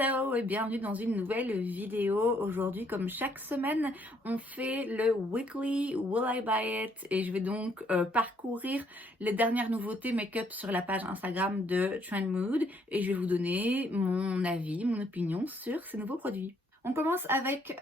Hello et bienvenue dans une nouvelle vidéo. Aujourd'hui, comme chaque semaine, on fait le Weekly Will I Buy It et je vais donc parcourir les dernières nouveautés make-up sur la page Instagram de Trend Mood et je vais vous donner mon avis, mon opinion sur ces nouveaux produits. On commence avec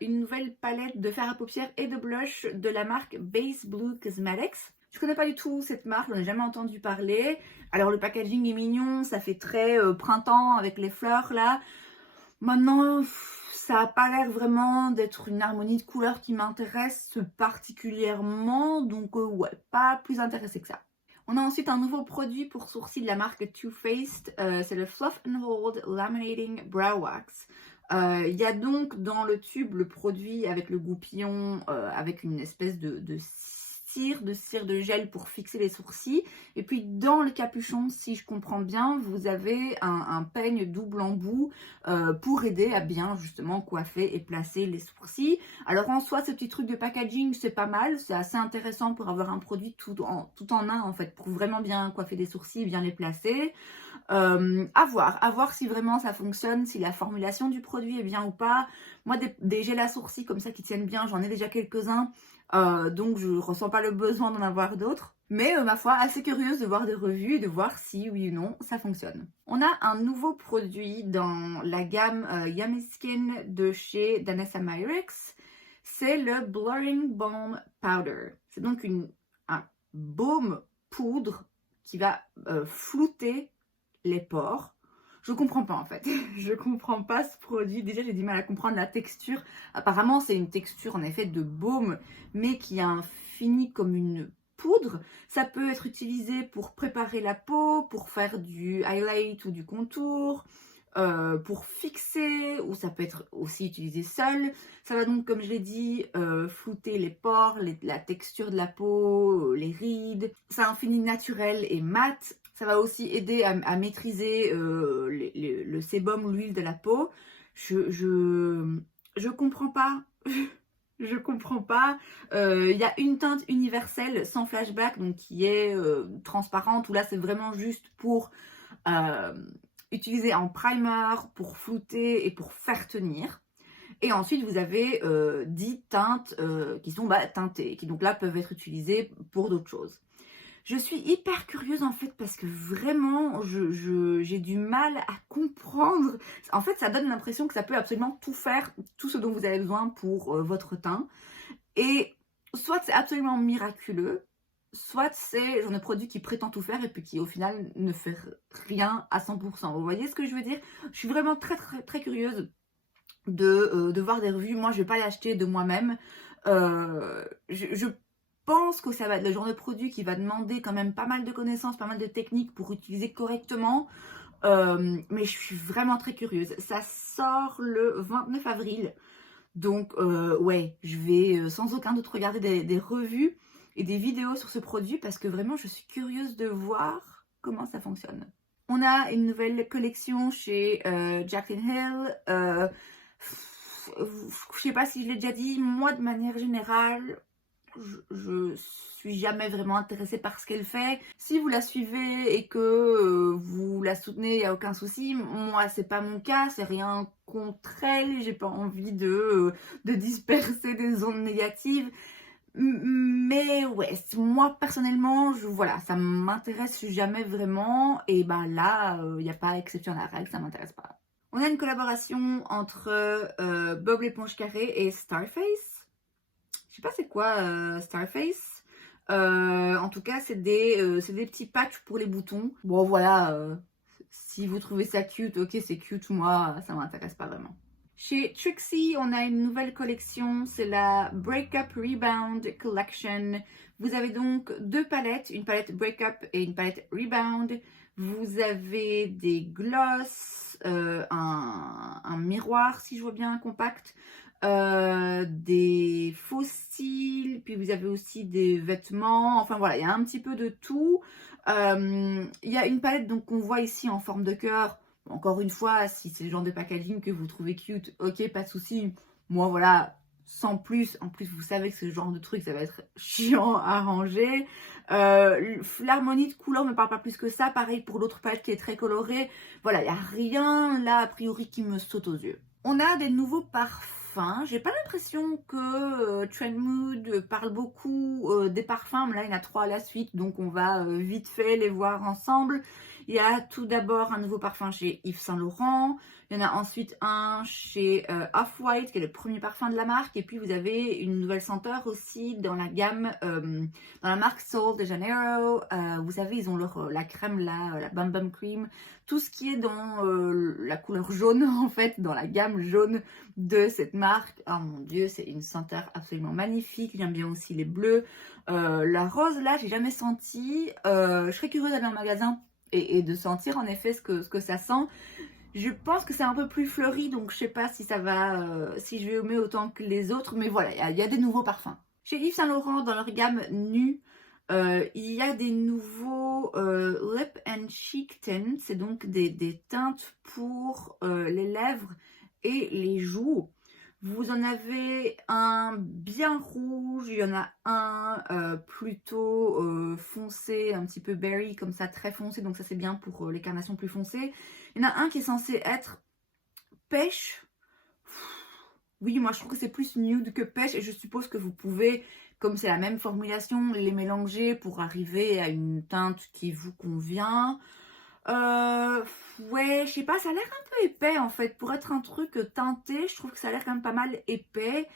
une nouvelle palette de fard à paupières et de blush de la marque Base Blue Cosmetics. Je connais pas du tout cette marque, j'en ai jamais entendu parler. Alors le packaging est mignon, ça fait très printemps avec les fleurs là. Maintenant, ça a pas l'air vraiment d'être une harmonie de couleurs qui m'intéresse particulièrement. Donc ouais, pas plus intéressé que ça. On a ensuite un nouveau produit pour sourcils de la marque Too Faced. C'est le Fluff and Hold Laminating Brow Wax. Il y a donc dans le tube le produit avec le goupillon, avec une espèce de cire de gel pour fixer les sourcils. Et puis dans le capuchon, si je comprends bien, vous avez un peigne double embout pour aider à bien justement coiffer et placer les sourcils. Alors en soi, ce petit truc de packaging, c'est pas mal, c'est assez intéressant pour avoir un produit tout en un en fait, pour vraiment bien coiffer les sourcils et bien les placer. À voir si vraiment ça fonctionne, si la formulation du produit est bien ou pas. Moi, des gels à sourcils comme ça qui tiennent bien, j'en ai déjà quelques-uns, donc je ressens pas le besoin d'en avoir d'autres. Mais ma foi, assez curieuse de voir des revues et de voir si oui ou non ça fonctionne. On a un nouveau produit dans la gamme Yummy Skin de chez Danessa Myricks. C'est le Blurring Balm Powder. C'est donc un baume poudre qui va flouter les pores. Je comprends pas en fait. Je comprends pas ce produit. Déjà, j'ai du mal à comprendre la texture. Apparemment, c'est une texture en effet de baume, mais qui a un fini comme une poudre. Ça peut être utilisé pour préparer la peau, pour faire du highlight ou du contour, pour fixer, ou ça peut être aussi utilisé seul. Ça va donc, comme je l'ai dit, flouter les pores, la texture de la peau, les rides. Ça a un fini naturel et mat. Ça va aussi aider à maîtriser le sébum ou l'huile de la peau. Je comprends pas. Je comprends pas. Il y a une teinte universelle sans flashback, donc qui est transparente, où là c'est vraiment juste pour utiliser en primer, pour flouter et pour faire tenir. Et ensuite vous avez 10 teintes qui sont teintées, qui donc là peuvent être utilisées pour d'autres choses. Je suis hyper curieuse en fait parce que vraiment j'ai du mal à comprendre. En fait, ça donne l'impression que ça peut absolument tout faire, tout ce dont vous avez besoin pour votre teint. Et soit c'est absolument miraculeux, soit c'est le genre de produit qui prétend tout faire et puis qui au final ne fait rien à 100%. Vous voyez ce que je veux dire? Je suis vraiment très curieuse de voir des revues. Moi, je vais pas l'acheter de moi-même. Je pense que ça va être le genre de produit qui va demander quand même pas mal de connaissances, pas mal de techniques pour utiliser correctement. Mais je suis vraiment très curieuse. Ça sort le 29 avril. Donc ouais, je vais sans aucun doute regarder des revues et des vidéos sur ce produit parce que vraiment je suis curieuse de voir comment ça fonctionne. On a une nouvelle collection chez Jaclyn Hill. Je sais pas si je l'ai déjà dit, moi de manière générale, je suis jamais vraiment intéressée par ce qu'elle fait. Si vous la suivez et que vous la soutenez, il n'y a aucun souci. Moi, c'est pas mon cas, c'est rien contre elle. J'ai pas envie de disperser des ondes négatives. Mais ouais, moi personnellement, voilà, ça m'intéresse jamais vraiment. Et ben là, il n'y a pas exception à la règle, ça m'intéresse pas. On a une collaboration entre Bob l'éponge carrée et Starface. Je sais pas c'est quoi Starface. En tout cas, c'est des petits patchs pour les boutons. Bon, voilà. Si vous trouvez ça cute, ok, c'est cute. Moi, ça m'intéresse pas vraiment. Chez Trixie, on a une nouvelle collection. C'est la Breakup Rebound Collection. Vous avez donc deux palettes. Une palette Breakup et une palette Rebound. Vous avez des gloss, un miroir, si je vois bien, compact. Des faux cils, puis vous avez aussi des vêtements, enfin voilà, il y a un petit peu de tout. Il y a une palette donc qu'on voit ici en forme de cœur. Encore une fois, si c'est le genre de packaging que vous trouvez cute, ok, pas de souci. Moi voilà, sans plus. En plus, vous savez que ce genre de truc, ça va être chiant à ranger. L'harmonie de couleurs ne me parle pas plus que ça. Pareil pour l'autre palette qui est très colorée. Voilà, il n'y a rien là, a priori, qui me saute aux yeux. On a des nouveaux parfums. J'ai pas l'impression que Trendmood parle beaucoup des parfums. Mais là, il y en a 3 à la suite, donc on va vite fait les voir ensemble. Il y a tout d'abord un nouveau parfum chez Yves Saint Laurent. Il y en a ensuite un chez Off-White, qui est le premier parfum de la marque. Et puis vous avez une nouvelle senteur aussi dans la gamme, dans la marque Sol de Janeiro. Vous savez, ils ont la crème là, la Bum Bum Cream. Tout ce qui est dans la couleur jaune, en fait, dans la gamme jaune de cette marque. Oh mon Dieu, c'est une senteur absolument magnifique. J'aime bien aussi les bleus. La rose là, j'ai jamais senti. Je serais curieuse d'aller en magasin et de sentir en effet ce que ça sent. Je pense que c'est un peu plus fleuri, donc je sais pas si ça va, si je vais aimer autant que les autres, mais voilà, il y a des nouveaux parfums. Chez Yves Saint Laurent, dans leur gamme nue, il y a des nouveaux Lip and Cheek Tints, c'est donc des teintes pour les lèvres et les joues. Vous en avez un bien rouge, il y en a un plutôt foncé, un petit peu berry, comme ça, très foncé, donc ça c'est bien pour les carnations plus foncées. Il y en a un qui est censé être pêche. Oui, moi je trouve que c'est plus nude que pêche et je suppose que vous pouvez, comme c'est la même formulation, les mélanger pour arriver à une teinte qui vous convient. Ouais, je sais pas, ça a l'air un peu épais en fait. Pour être un truc teinté, je trouve que ça a l'air quand même pas mal épais.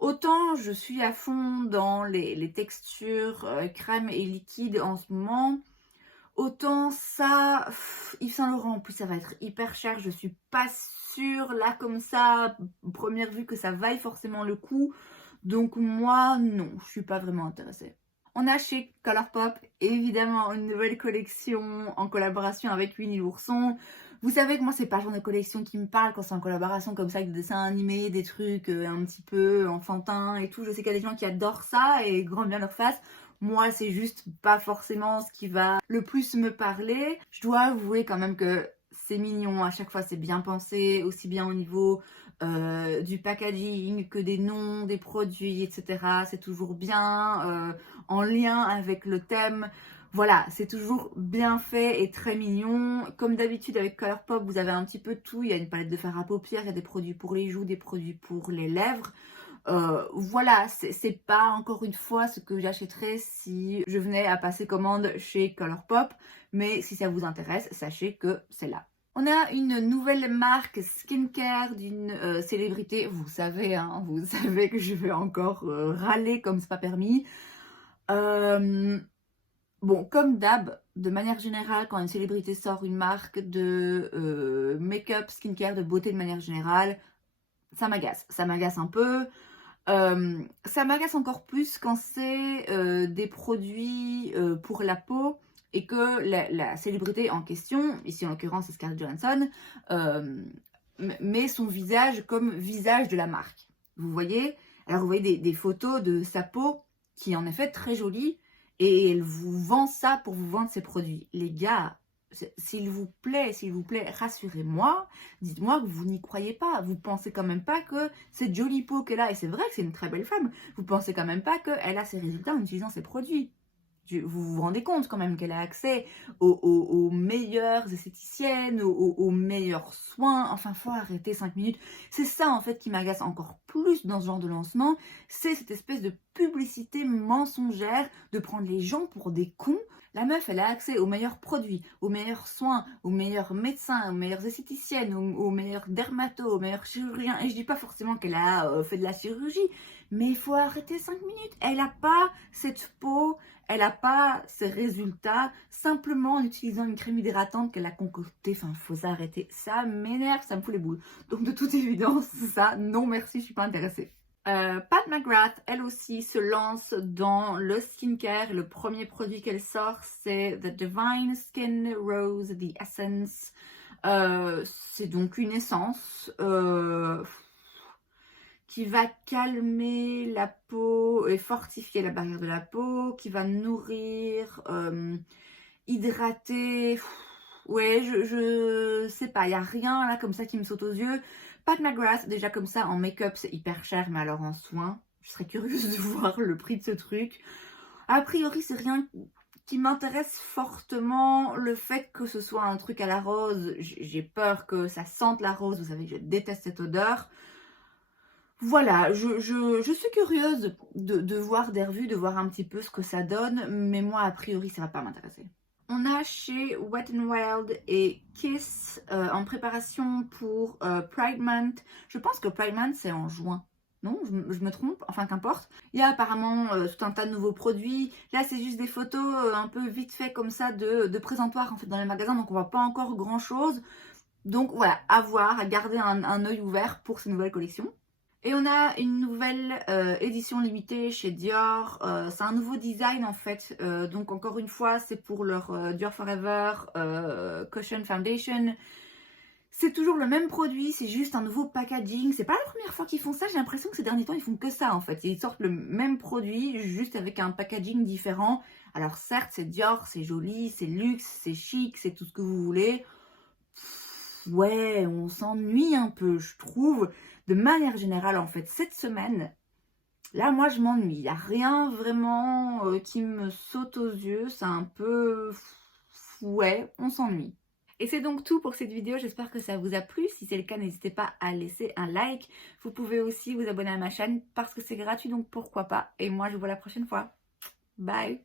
Autant je suis à fond dans les textures crème et liquide en ce moment. Autant ça, Yves Saint Laurent, en plus ça va être hyper cher, je suis pas sûre là comme ça, première vue que ça vaille forcément le coup. Donc moi non, je suis pas vraiment intéressée. On a chez Colourpop évidemment une nouvelle collection en collaboration avec Winnie l'ourson. Vous savez que moi c'est pas le genre de collection qui me parle quand c'est en collaboration comme ça avec des dessins animés, des trucs un petit peu enfantins et tout. Je sais qu'il y a des gens qui adorent ça et grand bien leur face. Moi, c'est juste pas forcément ce qui va le plus me parler. Je dois avouer quand même que c'est mignon. À chaque fois, c'est bien pensé, aussi bien au niveau du packaging que des noms, des produits, etc. C'est toujours bien en lien avec le thème. Voilà, c'est toujours bien fait et très mignon. Comme d'habitude avec Colourpop, vous avez un petit peu de tout. Il y a une palette de fard à paupières, il y a des produits pour les joues, des produits pour les lèvres. Voilà, c'est pas encore une fois ce que j'achèterais si je venais à passer commande chez Colourpop, mais si ça vous intéresse, sachez que c'est là. On a une nouvelle marque skincare d'une célébrité, vous savez, hein, vous savez que je vais encore râler comme c'est pas permis. Bon, comme d'hab, de manière générale, quand une célébrité sort une marque de make-up, skincare, de beauté de manière générale, ça m'agace un peu. Ça m'agace encore plus quand c'est des produits pour la peau et que la célébrité en question, ici en l'occurrence c'est Scarlett Johansson, met son visage comme visage de la marque. Vous voyez? Alors vous voyez des photos de sa peau qui est en effet très jolie et elle vous vend ça pour vous vendre ses produits. Les gars, s'il vous plaît, rassurez-moi, dites-moi que vous n'y croyez pas. Vous pensez quand même pas que cette jolie peau qu'elle a, et c'est vrai que c'est une très belle femme, vous pensez quand même pas qu'elle a ses résultats en utilisant ses produits. Vous vous rendez compte quand même qu'elle a accès aux meilleures esthéticiennes, aux meilleurs soins. Enfin, faut arrêter 5 minutes. C'est ça en fait qui m'agace encore plus dans ce genre de lancement. C'est cette espèce de publicité mensongère de prendre les gens pour des cons. La meuf, elle a accès aux meilleurs produits, aux meilleurs soins, aux meilleurs médecins, aux meilleures esthéticiennes, aux meilleurs dermatos, aux meilleurs chirurgiens. Et je dis pas forcément qu'elle a fait de la chirurgie, mais il faut arrêter 5 minutes. Elle n'a pas cette peau, elle n'a pas ces résultats simplement en utilisant une crème hydratante qu'elle a concoctée. Enfin, il faut s'arrêter. Ça m'énerve, ça me fout les boules. Donc de toute évidence, ça, non merci, je suis pas intéressée. Pat McGrath, elle aussi, se lance dans le skincare. Le premier produit qu'elle sort, c'est The Divine Skin Rose, The Essence. C'est donc une essence qui va calmer la peau et fortifier la barrière de la peau, qui va nourrir, hydrater. Ouais, je sais pas, il y a rien là comme ça qui me saute aux yeux. Pat McGrath, déjà comme ça en make-up c'est hyper cher, mais alors en soins, je serais curieuse de voir le prix de ce truc. A priori c'est rien qui m'intéresse fortement. Le fait que ce soit un truc à la rose, j'ai peur que ça sente la rose, vous savez que je déteste cette odeur. Voilà, je suis curieuse de voir des revues, de voir un petit peu ce que ça donne, mais moi a priori ça va pas m'intéresser. On a chez Wet n Wild et Kiss en préparation pour Pride Month. Je pense que Pride Month c'est en juin. Non, je me trompe, enfin qu'importe. Il y a apparemment tout un tas de nouveaux produits. Là, c'est juste des photos un peu vite fait comme ça de présentoirs en fait dans les magasins, donc on voit pas encore grand chose. Donc voilà, à voir, à garder un œil ouvert pour ces nouvelles collections. Et on a une nouvelle édition limitée chez Dior. C'est un nouveau design en fait. Donc encore une fois, c'est pour leur Dior Forever Cushion Foundation. C'est toujours le même produit, c'est juste un nouveau packaging. C'est pas la première fois qu'ils font ça, j'ai l'impression que ces derniers temps ils font que ça en fait. Ils sortent le même produit, juste avec un packaging différent. Alors certes, c'est Dior, c'est joli, c'est luxe, c'est chic, c'est tout ce que vous voulez. Ouais, on s'ennuie un peu, je trouve. De manière générale, en fait, cette semaine, là, moi, je m'ennuie. Il n'y a rien vraiment qui me saute aux yeux. C'est un peu... Ouais, on s'ennuie. Et c'est donc tout pour cette vidéo, j'espère que ça vous a plu. Si c'est le cas, n'hésitez pas à laisser un like. Vous pouvez aussi vous abonner à ma chaîne parce que c'est gratuit, donc pourquoi pas. Et moi, je vous vois la prochaine fois. Bye!